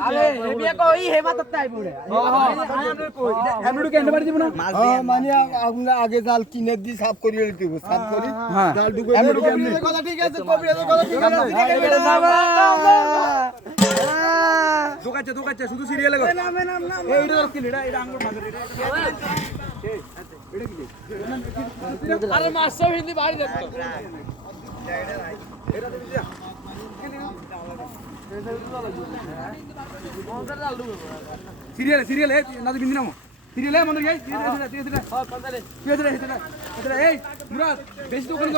আরে হেবিয়া কই হেমা তত্তা আই পড়ে মানে আমরা আগে জাল কিনে দি সাফ করিয়ে দিব সাফ করি জাল ঢুকে কথা ঠিক আছে কবিরাজের কথা ঠিক আছে দোকাচ্ছে শুধু সিরিয়ালে গো এইটা কি এটা আঙ্গুর মাঝে এটা আরে মাছ সব হিন্দি বাড়ি দেখতো সিরিয়াল নাদি বিন্দি নামো সিরিয়াল মন্দির গাই এই মুরাদ বেশি দোকানে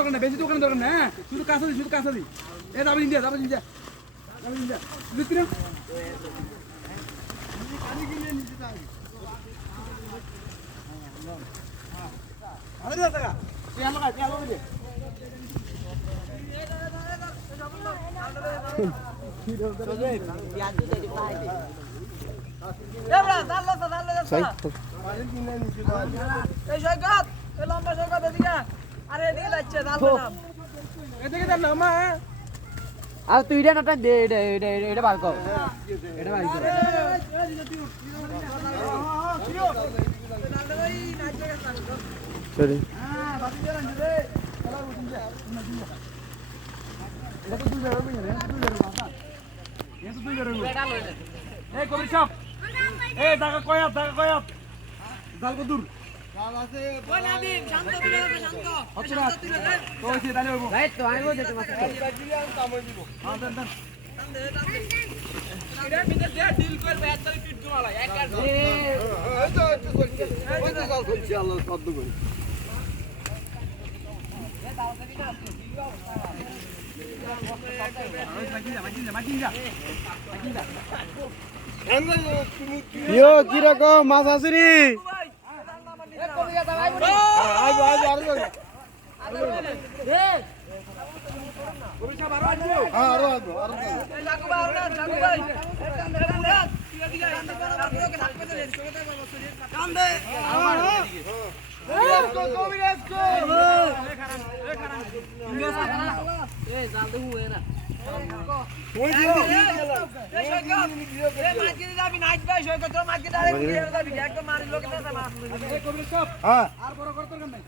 দরকার না শুধু কাঁচা দি এ যাবে ইন্ডিয়া বুঝতি না আর তুই এটা নাটা দে এটা বার কর এটা বার কর সরি এই কবির সাহেব এই টাকা কয়াত জাল কত দূর জাল আছে ওই নাদিম শান্ত তুলে শান্ত হচ্ছে না তো হইছে তাহলে হইব রাইট তো আইবো যেতে মাছ হ্যাঁ দেন এটা মিটার দে ডিল করবে এত তারিখ টিট জমালা এক আর এই তো ওই তো জাল খুলছি আল্লাহ শব্দ করি কিরকম মাছ আসিনি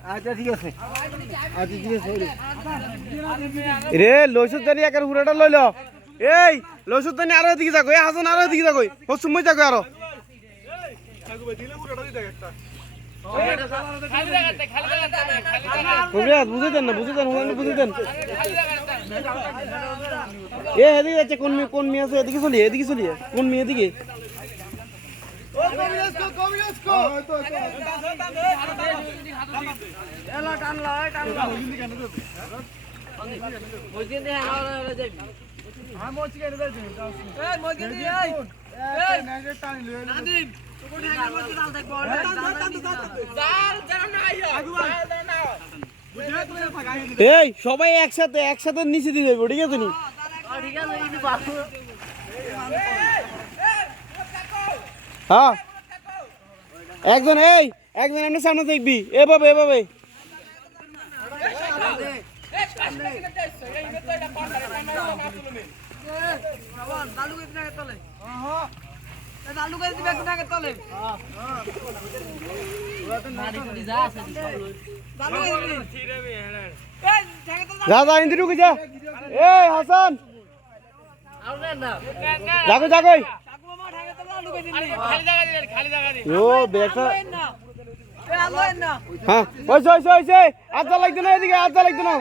আচ্ছা ঠিক আছে রে লইসুদানি একার পুরাটা লইল এই লইসুদানি আরো দিকে যাকো এই হাসান আরো দিকে যাকো হসুম মই যাকো আরো কবিরাজ বুঝে দেন এ এদিকে যাচ্ছে কোন মেয়ে আছে এদিকে চলিয়ে কোন মেয়ে এদিকে এই সবাই একসাথে নিচে দিয়ে যাবো ঠিক আছে নি হ্যাঁ একজন এমনি সামনে দেখবি এভাবে যা ইন্দি ঢুকে যা এই হাসান যাগো হ্যাঁ হয়েছে আধা লাগতো না এদিকে আধা লাগতো না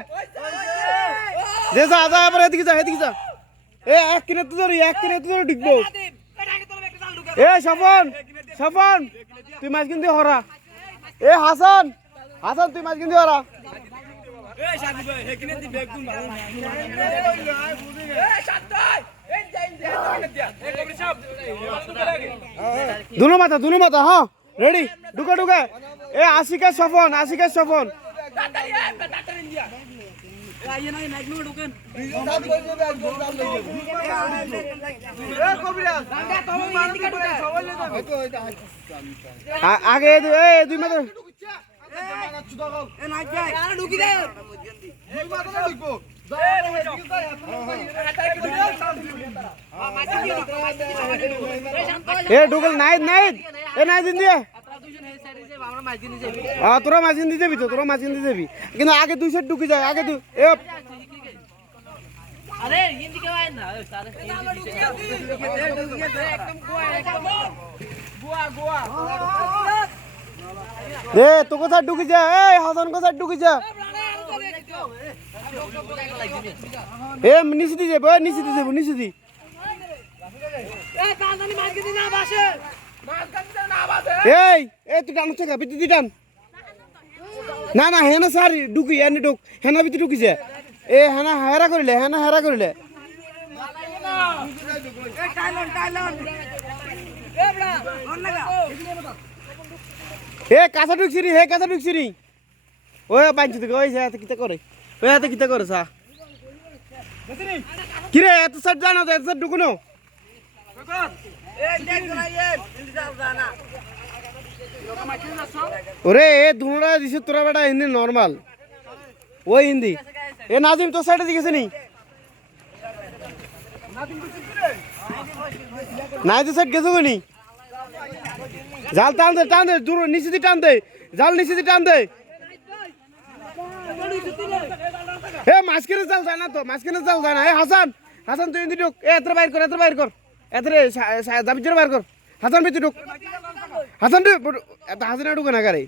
আধা আবার এদিকে যা এ এক কিনে তো ধরি ঢুকবো এ সফন তুই মাছ কিনতে হরা এ হাসান তুই মাছ কিনতে হরা দুনো মাথা হ্যাঁ রেডি ঢুকা এ আশিকা সফন আগে দুই মাত্র এ ঢুকল নাই নাই এ নাই দিন দিয়ে তোরা মাঝখান দিয়ে যাবি তো তোরা মাঝখান দিয়ে যাবি কিন্তু আগে দুই সাইড ঢুকে যায় আগে তুই এ अरे हिंदी के वाय ना सारे एकदम गोवा এ তো কোথা ঢুকে যা এই হাসান কোথা ঢুকে যা এ নিচে দিয়ে যাবো নিচে দিয়ে যাবো নিচে দি এই এ তুই টান থেকে বিদ্যুৎ দি টান না না হেনা সারি ঢুকি এনে ঢুক হেনা ভিতরে ঢুকি যা এ হেনা হেরা করিলে এ কাঁচা ঢুকছি রে কাঁচা ঢুকছি রে ওই পাঁচি থেকে ওই হাতে কিতা করে ওই হাতে কিতা করে সা কি রে এত সাইড জানো তো এত সাইড ঢুকুনো ওরে এ দুটা দিছে তোরা বেটা হিন্দি নরমাল ওই হিন্দি এ নাজিম তোর সাইডে দিকেছে নি নাই তো সাইড গেছো নি জাল টান দে দূর নিচে দিয়ে টান দে জাল নিচে দিয়ে টান দে এ মাঝখানে জাল যায় না তো মাঝখানে জাল যায় না এ হাসান তুই এদিকে ঢুক এ এত বাইর কর এতরে জাবিজের বাইর কর হাসান ভিতরে ঢুক হাসান এত হাসানে ঢুকে না গারে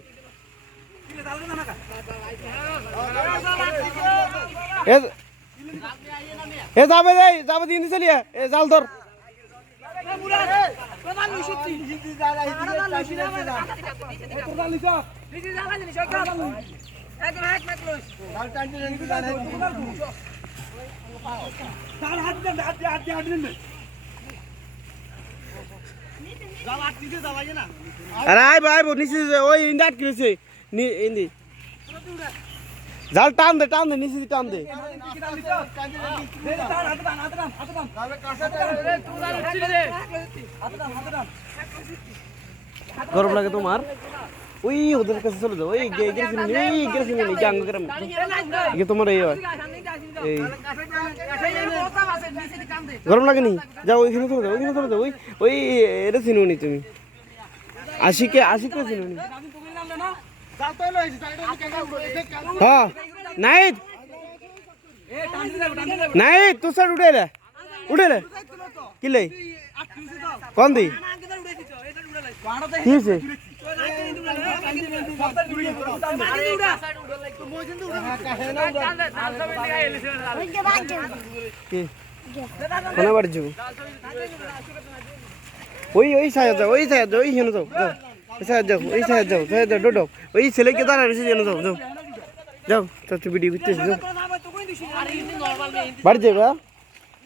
এ যাবে দিন চলিয়া এ জাল ধর আরে আই ভাই নিচে ওই ইন্ডাট কিনেছে ইন্দি জাল টান দে নিচে টান দে গরম লাগে তোমার ওই ওদের কাছে চলে যাও ওই তোমার এই গরম লাগেনি যাও ওইখানে চলে যাও ওই এটা চিনুনি তুমি আশিকে চিনুনি হ্যাঁ নাই তোর স্যার উঠে কিলে কন দি কি হয়েছে বাড়ি যাবো ওই সাইড যাও ওই হেন যাও ডোডো ওই ছেলেকে দাঁড়া রয়েছে যেন যাও তুই ভিডিও করতে যাও বাড়ি যাবা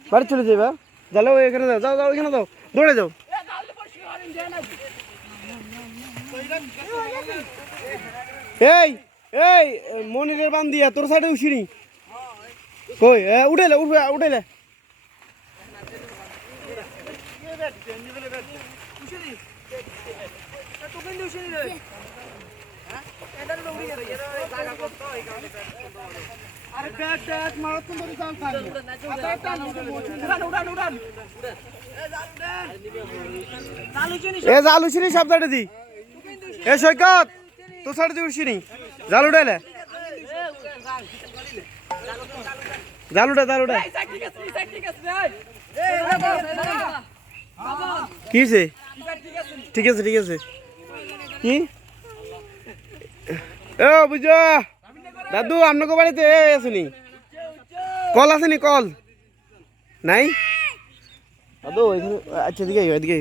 বাড়ি চলে যাবা যাও এখানে যাও এখানে যাও দৌড়ে যাও এই মনিরের বান দিয়া তোর সাইডে উঠিনি কই উঠেলে এ জাল উঠিনি শব্দটা দি এ সৈকত তোর সাইডে দিয়ে উঠিনি জাল উঠাইলে জাল উঠা কি হয়েছে ঠিক আছে কি ও বুঝো দাদু আপনাকে বাড়িতে আসেনি কল আসেনি কল নাই দাদু আচ্ছা এদিকে